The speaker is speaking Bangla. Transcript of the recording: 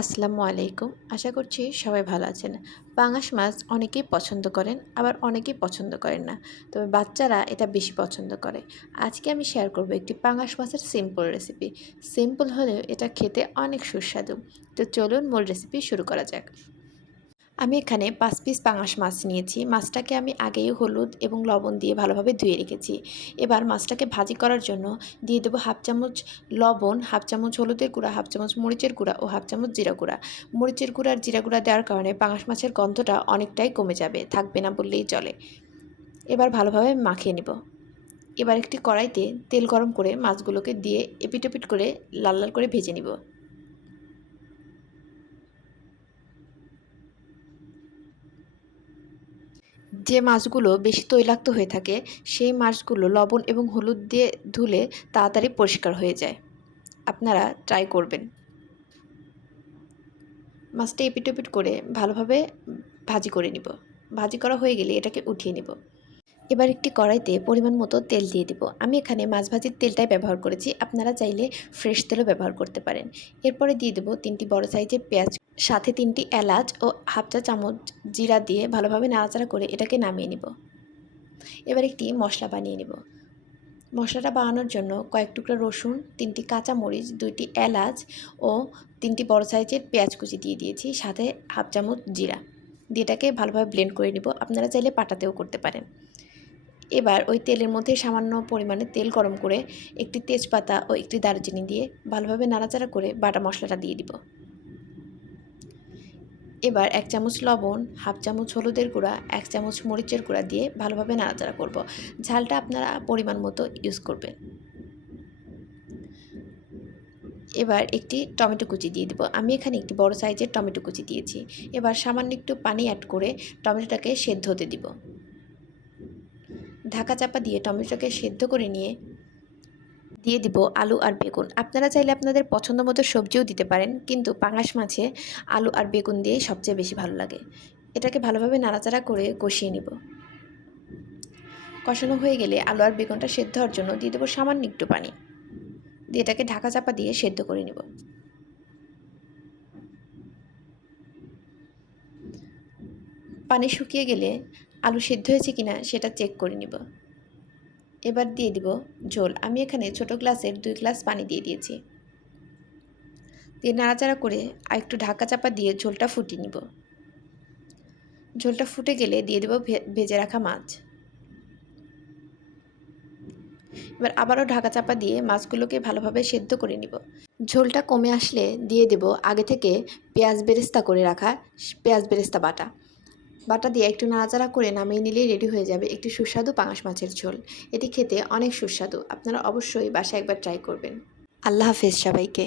আসসালামু আলাইকুম। আশা করছি সবাই ভালো আছেন। পাঙাশ মাছ অনেকেই পছন্দ করেন, আবার অনেকেই পছন্দ করেন না। তবে বাচ্চারা এটা বেশি পছন্দ করে। আজকে আমি শেয়ার করব একটি পাঙাশ মাছের সিম্পল রেসিপি। সিম্পল হলেও এটা খেতে অনেক সুস্বাদু। তো চলুন মূল রেসিপি শুরু করা যাক। আমি এখানে ৫ পিস পাঙাশ মাছ নিয়েছি। মাছটাকে আমি আগেই হলুদ এবং লবণ দিয়ে ভালোভাবে ধুয়ে রেখেছি। এবার মাছটাকে ভাজি করার জন্য দিয়ে দেবো হাফ চামচ লবণ, হাফ চামচ হলুদের গুঁড়া, হাফ চামচ মরিচের গুঁড়া ও হাফ চামচ জিরা গুঁড়া। মরিচের গুঁড়া আর জিরা গুঁড়া দেওয়ার কারণে পাঙাশ মাছের গন্ধটা অনেকটাই কমে যাবে, থাকবে না বললেই চলে। এবার ভালোভাবে মাখিয়ে নেব। এবার একটি কড়াইতে তেল গরম করে মাছগুলোকে দিয়ে এপিট ওপিট করে লাল লাল করে ভেজে নিব। যে মাছগুলো বেশি তৈলাক্ত হয়ে থাকে সেই মাছগুলো লবণ এবং হলুদ দিয়ে ধুলে তাড়াতাড়ি পরিষ্কার হয়ে যায়। আপনারা ট্রাই করবেন। মাছটা এপিট ওপিট করে ভালোভাবে ভাজি করে নিব। ভাজি করা হয়ে গেলে এটাকে উঠিয়ে নিব। এবার একটি কড়াইতে পরিমাণ মতো তেল দিয়ে দিব। আমি এখানে মাছ ভাজির তেলটাই ব্যবহার করেছি, আপনারা চাইলে ফ্রেশ তেলও ব্যবহার করতে পারেন। এরপরে দিয়ে দেবো 3টি বড় সাইজের পেঁয়াজ, সাথে 3টি এলাচ ও হাফ চা চামচ জিরা দিয়ে ভালোভাবে নাড়াচাড়া করে এটাকে নামিয়ে নিব। এবার একটি মশলা বানিয়ে নেব। মশলাটা বানানোর জন্য কয়েক টুকরা রসুন, 3টি কাঁচামরিচ, 2টি এলাচ ও 3টি বড় সাইজের পেঁয়াজ কুচি দিয়ে দিয়েছি, সাথে হাফ চামচ জিরা দিয়ে এটাকে ভালোভাবে ব্লেন্ড করে নিব। আপনারা চাইলে পাটাতেও করতে পারেন। এবার ওই তেলের মধ্যে সামান্য পরিমাণে তেল গরম করে একটি তেজপাতা ও একটি দারুচিনি দিয়ে ভালোভাবে নাড়াচাড়া করে বাটা মশলাটা দিয়ে দিব। এবার 1 চামচ লবণ, হাফ চামচ হলুদের গুঁড়া, 1 চামচ মরিচের গুঁড়া দিয়ে ভালোভাবে নাড়াচাড়া করব। ঝালটা আপনারা পরিমাণ মতো ইউজ করবেন। এবার একটি টমেটো কুচি দিয়ে দেব। আমি এখানে একটি বড় সাইজের টমেটো কুচি দিয়েছি। এবার সামান্য একটু পানি অ্যাড করে টমেটোটাকে সেদ্ধ হতে দিব। ঢাকা চাপা দিয়ে টমেটোটাকে সেদ্ধ করে নিয়ে দিয়ে দিব আলু আর বেগুন। আপনারা চাইলে আপনাদের পছন্দ মতো সবজিও দিতে পারেন, কিন্তু পাঙাশ মাছে আলু আর বেগুন দিয়েই সবচেয়ে বেশি ভালো লাগে। এটাকে ভালোভাবে নাড়াচাড়া করে কষিয়ে নিব। কষানো হয়ে গেলে আলু আর বেগুনটা সেদ্ধ হওয়ার জন্য দিয়ে দেবো সামান্য একটু পানি, দিয়ে এটাকে ঢাকা চাপা দিয়ে সেদ্ধ করে নেব। পানি শুকিয়ে গেলে আলু সেদ্ধ হয়েছে কিনা সেটা চেক করে নিব। এবার দিয়ে দিব ঝোল। আমি এখানে ছোট গ্লাসের 2 গ্লাস পানি দিয়ে দিয়েছি। দিয়ে নাড়াচাড়া করে আর একটু ঢাকা চাপা দিয়ে ঝোলটা ফুটিয়ে নিব। ঝোলটা ফুটে গেলে দিয়ে দেব ভেজে রাখা মাছ। এবার আবারও ঢাকা চাপা দিয়ে মাছগুলোকে ভালোভাবে সেদ্ধ করে নিব। ঝোলটা কমে আসলে দিয়ে দেব আগে থেকে পেঁয়াজ বেরেস্তা করে রাখা পেঁয়াজ বেরেস্তা বাটা। বাটা দিয়ে একটু নাড়াচাড়া করে নামিয়ে নিলেই রেডি হয়ে যাবে একটি সুস্বাদু পাঙাশ মাছের ঝোল। এটি খেতে অনেক সুস্বাদু। আপনারা অবশ্যই বাসায় একবার ট্রাই করবেন। আল্লাহ হাফেজ সবাইকে।